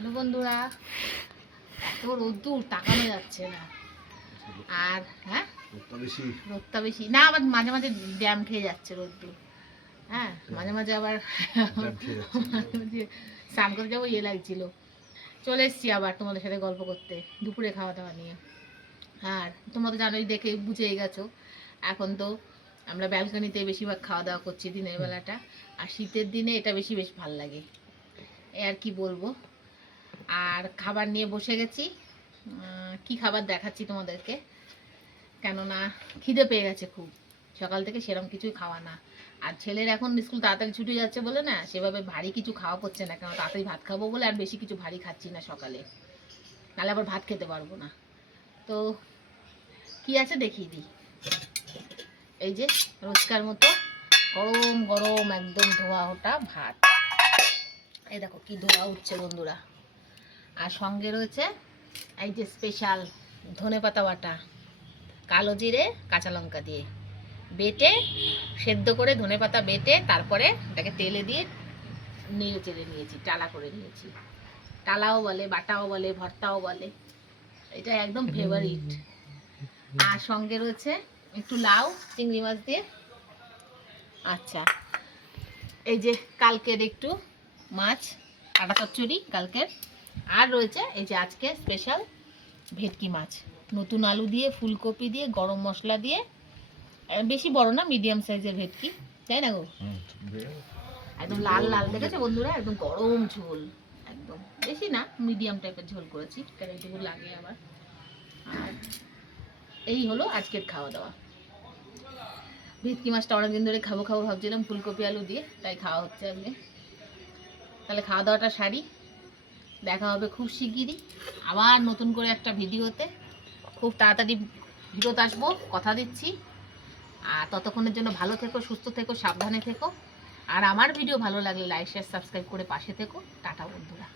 Hello বন্ধুরা, এত রোদ্দুর তাকানো যাচ্ছে না। আর হ্যাঁ, রোদটা বেশি না, আবার মাঝে মাঝে ড্যাম খেয়ে যাচ্ছে রোদ্দুর। হ্যাঁ, মাঝে মাঝে আবার মাঝে মাঝে স্নান করে যাবো লাগছিল। চলে এসছি আবার তোমাদের সাথে গল্প করতে দুপুরে খাওয়া দাওয়া নিয়ে। আর তোমরা তো জানোই, দেখে বুঝেই গেছো, এখন তো আমরা ব্যালকনিতে বেশিরভাগ খাওয়া দাওয়া করছি দিনের বেলাটা। আর শীতের দিনে এটা বেশি ভালো লাগে, এ আর কি বলবো। আর খাবার নিয়ে বসে গেছি, কি খাবার দেখাচ্ছি তোমাদেরকে, কেননা খিদে পেয়ে গেছে খুব। সকাল থেকে সেরকম কিছুই খাওয়া না। আর ছেলের এখন স্কুল তাড়াতাড়ি ছুটে যাচ্ছে বলে না, সেভাবে ভারী কিছু খাওয়া করছে না, কেন তাড়াতাড়ি ভাত খাবো বলে আর বেশি কিছু ভারী খাচ্ছি না সকালে, নাহলে আবার ভাত খেতে পারবো না। তো কি আছে দেখিয়ে দিই। এই যে রোজকার মতো গরম গরম একদম ধোয়া ওটা ভাত, এই দেখো কি ধোয়া উঠছে বন্ধুরা। আর সঙ্গে রয়েছে এই যে স্পেশাল ধনেপাতা বাটা, কালো জিরে কাঁচা লঙ্কা দিয়ে বেটে, সেদ্ধ করে ধনেপাতা বেটে তারপরে এটাকে তেলে দিয়ে নেড়ে চেড়ে নিয়েছি, টালা করে নিয়েছি। টালাও বলে, বাটাও বলে, ভর্তাও বলে, এটা একদম ফেভারিট। আর সঙ্গে রয়েছে একটু লাউ চিংড়ি মাছ দিয়ে। আচ্ছা, এই যে কালকের একটু মাছ কাটা চচ্চড়ি কালকের। আর রয়েছে এই যে আজকে স্পেশাল ভেটকি মাছ, নতুন আলু দিয়ে ফুলকপি দিয়ে গরম মশলা দিয়ে, বেশি বড় না মিডিয়াম সাইজের ভেটকি, তাই না গো? একদম লাল লাল দেখেছো বন্ধুরা, একদম গরম ঝোল, একদম বেশি না মিডিয়াম টাইপের ঝোল করেছি, কারণ এইটুকু লাগে আবার। আর এই হলো আজকের খাওয়া দাওয়া। ভেটকি মাছটা অনেকদিন ধরে খাবো খাবো ভাবছিলাম ফুলকপি আলু দিয়ে, তাই খাওয়া হচ্ছে আজকে। তাহলে খাওয়া দাওয়াটা সারি, দেখা হবে খুব শিগগিরই আবার নতুন করে একটা ভিডিওতে। খুব তাড়াতাড়ি ভিডিওতে আসবো, কথা দিচ্ছি। আর ততক্ষণের জন্য ভালো থেকো, সুস্থ থেকো, সাবধানে থেকো। আর আমার ভিডিও ভালো লাগলে লাইক শেয়ার সাবস্ক্রাইব করে পাশে থেকো। টাটা বন্ধুরা।